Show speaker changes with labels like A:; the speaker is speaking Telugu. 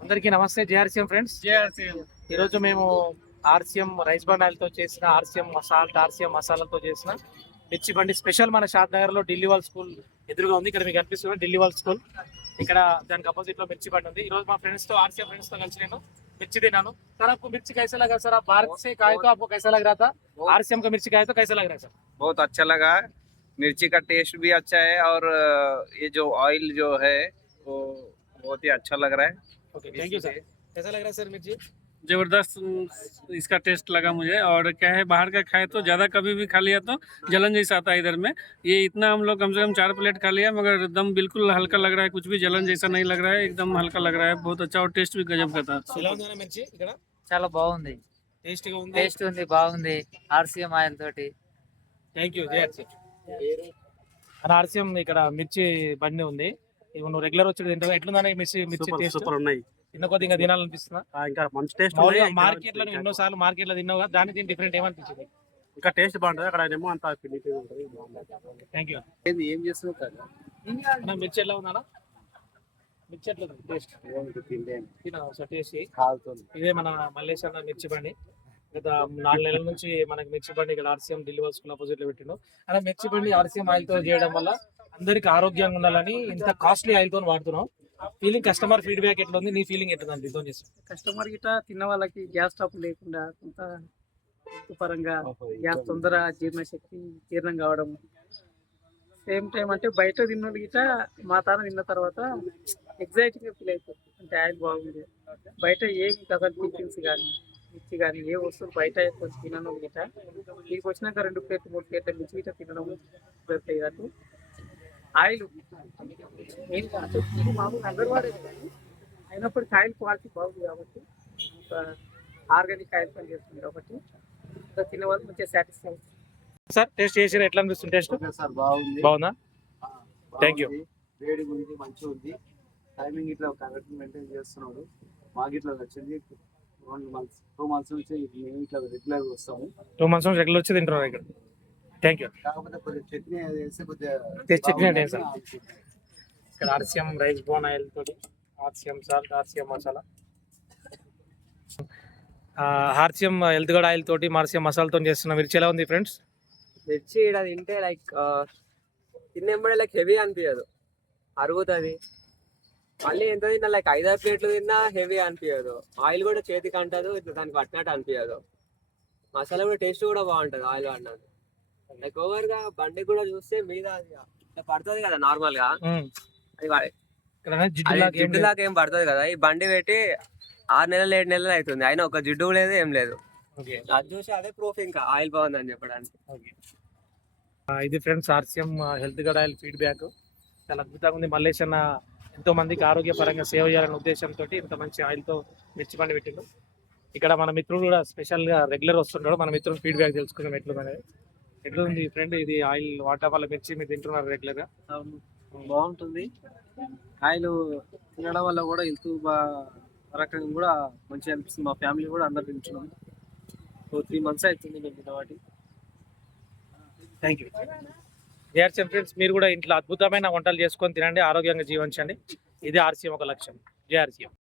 A: అందరికీ నమస్తే జేఆర్సీఎం ఫ్రెండ్స్ ఈరోజు మేము ఆర్సీఎం రైస్ బండాలతో చేసిన ఆర్సీఎం సాల్ట్ ఆర్సీఎం మసాలాతో చేసిన మిర్చి బండి స్పెషల్ మన షాద్ నగర్ లో ఢిల్లీ వాల్ స్కూల్ ఎదురుగా ఉంది ఇక్కడ మీకు కనిపిస్తుంది ఢిల్లీ వాల్ స్కూల్ ఇక్కడ దానికి అపోజిట్ లో మిర్చి బండి ఉంది ఈ రోజు మా ఫ్రెండ్స్ తో ఆర్సీఎం ఫ్రెండ్స్ తో కలిసి నేను మిర్చి తిన్నాను सर आपको मिर्ची कैसा लगा सर आप भारत से खाए तो आपको कैसा लग रहा था आरसीएम का मिर्ची खाए तो कैसा लग रहा है सर
B: बहुत अच्छा लगा मिर्ची का टेस्ट भी अच्छा है और अ, ये जो ऑयल जो है वो बहुत ही अच्छा लग रहा है
A: ओके थैंक यू सर कैसा लग रहा है सर मिर्ची
C: जबरदस्त इसका टेस्ट लगा मुझे और क्या है बाहर का खाए तो ज़्यादा कभी भी खा लिया तो जलन जैसा आता है इधर में ये इतना हम लोग कम से कम चार प्लेट खा लिया मगर एकदम बिल्कुल हल्का लग रहा है कुछ भी जलन जैसा नहीं लग रहा है एकदम हल्का लग रहा है बहुत अच्छा और टेस्ट भी गजब का था
A: ఎలా ఉందన్న మిర్చి ఇక్కడ
D: చాలా బాగుంది
A: టేస్ట్ గా ఉంది
D: టేస్ట్ ఉంది బాగుంది ఆర్సీఎం ఆయిల్ తోటి
A: థ్యాంక్ యూ జేఆర్సీ అని ఆర్సీఎం ఇక్కడ మిర్చి బండి ఉంది ఇవి నువ్వు రెగ్యులర్ వచ్చి తింటావు? ఎట్లుందని మిర్చి మిర్చి
E: సూపర్
A: టేస్ట్
E: సూపర్ ఉన్నాయి.
A: తిన్న కొద్ది ఇంకా తినాలనిపిస్తుందా?
E: ఆ, ఇంకా మంచి టేస్ట్
A: మామూలుగా. మార్కెట్లో నువ్వు ఎన్నో సార్లు మార్కెట్లో తిన్నావు కదా దాని దీని డిఫరెంట్ ఏమనిపించింది?
E: ఇంకా టేస్ట్ బాగుంటుంది అక్కడ ఏమో అంత పిండి పిండి ఉంటుంది బాగుంటుంది.
A: థ్యాంక్ యూ
B: ఏం చేస్తున్నారు
A: అన్న మిర్చి ఎట్లా ఉందా? మిర్చి ఎట్లా టేస్ట్ ఒకసారి టేస్ట్ చేయి. ఇదే మన మల్లేష్ అన్న మిర్చి బండి. గత నాలుగు నెలల నుంచి మనకి మిర్చి బండి ఇక్కడ ఆర్సీఎం ఢిల్లీ స్కూల్ ఆపోజిట్లో పెట్టిండు. అలా మిర్చి బండి ఆర్సీఎం ఆయిల్తో చేయడం వల్ల అందరికి ఆరోగ్యంగా ఉండాలని ఇంత కాస్ట్లీ ఆయిల్తో వాడుతున్నాం. ఫీలింగ్ కస్టమర్ ఫీడ్బ్యాక్ ఎట్లా ఉంది నీ ఫీలింగ్ ఎట్లా ఉంది దీంతో చేస్తాం
F: కస్టమర్ గిట్ట తిన్న వాళ్ళకి గ్యాస్ స్టాప్ లేకుండా కొంత పరంగా గ్యాస్ తొందర జీర్ణశక్తి జీర్ణం కావడం. సేమ్ టైం అంటే బయట తిన్న గిట్ట మా తాన తిన్న తర్వాత ఎగ్జైటింగ్ ఫీల్ అవుతుంది అంటే ఆయిల్ బాగుంది. బయట ఏం అసలు టిఫిన్స్ కానీ మిర్చి కానీ ఏ వస్తువులు బయట కొంచెం తినడం గిట్ట దీనికి వచ్చినాక రెండు ప్లేట్లు మూడు ప్లేట్ల మిర్చి గిట్ట తినడం జరుగుతాయి కాబట్టి ఆయిల్ మెయిన్ అంటే ఇది మామూలు అందరు వాడేది కానీ అయినప్పటికీ ఆయిల్ క్వాలిటీ బాగుంది కాబట్టి ఆర్గానిక్ ఆయిల్ పని చేస్తుంది కాబట్టి ఇంకా తినే వాళ్ళు మంచిగా సాటిస్ఫై
A: సార్ టేస్ట్ చేసి ఎట్లా అనిపిస్తుంది టేస్ట్?
G: సార్ బాగుంది.
A: బాగుందా? Thank you.
G: వేడి ఉంది మంచిగా ఉంది. టైమింగ్ ఇట్లా కరెక్ట్ మెయింటైన్ చేస్తున్నాడు. మాకు ఇట్లా మంత్స్ టూ మంత్స్ నుంచి మేము ఇట్లా రెగ్యులర్ వస్తాము.
A: టూ మంత్స్ నుంచి రెగ్యులర్ వచ్చి తింటున్నారు ఇక్కడ. థ్యాంక్ యూ
G: చట్నీ
A: అంటే. సార్? ఇక్కడ ఆర్సీఎం రైస్ బోన్ ఆయిల్ తోటి ఆర్సీఎం సాల్ట్ ఆర్సీఎం మసాలా. ఆర్సీఎం హెల్త్ గడ్ ఆయిల్ తోటి మార్సీఎం మసాలాతో చేస్తున్న మిర్చి ఎలా ఉంది ఫ్రెండ్స్?
H: మిర్చి ఇక్కడ తింటే లైక్ తిన్నెంబడే లైక్ హెవీ అనిపించదు అరుగుతుంది. మళ్ళీ ఎంత తిన్నా లైక్ ఐదారు ప్లేట్లు తిన్నా హెవీ అనిపించదు ఆయిల్ కూడా చేతికి అంటదు ఇట్లా దానికి పట్టినట్టు అనిపించదు మసాలా కూడా టేస్ట్ కూడా బాగుంటుంది ఆయిల్ పడినది లైక్ ఓవర్గా బండి కూడా చూస్తే మీద పడుతుంది కదా
A: నార్మల్గా జిడ్డు లాగా ఏం
H: పడుతుంది కదా. ఈ బండి పెట్టి ఆరు నెలలు ఏడు నెలలు అవుతుంది. అయినా ఒక జిడ్డు లేదు ఏం లేదు. అది చూసి అదే ప్రూఫ్ ఇంకా. ఆయిల్ బాగుందని చెప్పడానికి.
A: ఆ, ఇది friends RCM health guard oil feedback చాలా అద్భుతంగా ఉంది. మల్లేష్ అన్న ఎంతో మందికి ఆరోగ్యపరంగా సేవ చేయాలనే ఉద్దేశంతో ఇంత మంచి ఆయిల్తో మిర్చి పండి పెట్టిండు. ఇక్కడ మన మిత్రుడు కూడా స్పెషల్గా రెగ్యులర్ వస్తుంటాడు. మన మిత్రుడు ఫీడ్బ్యాక్ తెలుసుకుందాం ఎట్లుంది అనేది ఎట్లుంది ఫ్రెండ్ ఇది ఆయిల్ వాటర్ వల్ల మిర్చి మీరు తింటున్నారు రెగ్యులర్గా
E: అవును. బాగుంటుంది. ఆయిల్ తినడం వల్ల కూడా హెల్త్ రకంగా కూడా మంచిగా అనిపిస్తుంది. మా ఫ్యామిలీ కూడా అందరు తింటున్నాం. టూ త్రీ మంత్స్ అవుతుంది మేము తినవాటి
A: థ్యాంక్ యూ జేఆర్సీఎం ఫ్రెండ్స్ మీరు కూడా ఇంట్లో అద్భుతమైన వంటలు చేసుకొని తినండి ఆరోగ్యంగా జీవించండి. ఇది ఆర్సీఎం ఒక లక్ష్యం. జేఆర్సీఎం